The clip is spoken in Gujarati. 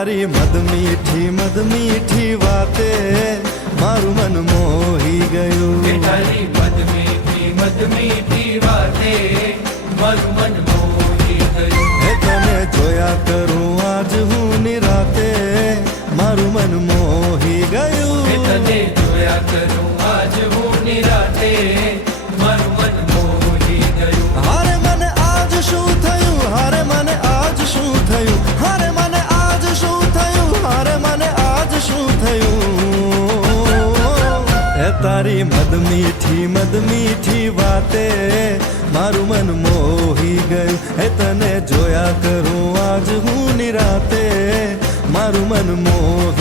તારી મદ મીઠી વાતે મારું મન મોહી ગયું. તારી મદ મીઠી વાતે મારું મન મોહી ગયું. હે તને જોયા કરું આજ હું નિરાતે મારું મન મોહી ગયું. તને જોયા કરું આજ હું નિરાતે મારું મન મોહી ગયું. હારે મને આજ શું થયું, હારે મને આજ શું થયું, હારે મને આજ શું થયું, હારે મને આજ શું થયું. હે તારી મદ મીઠી વાતે મારું મન મોહી ગયું. હે તને જોયા કરું આજ હું નિરાતે મારું મન મોહી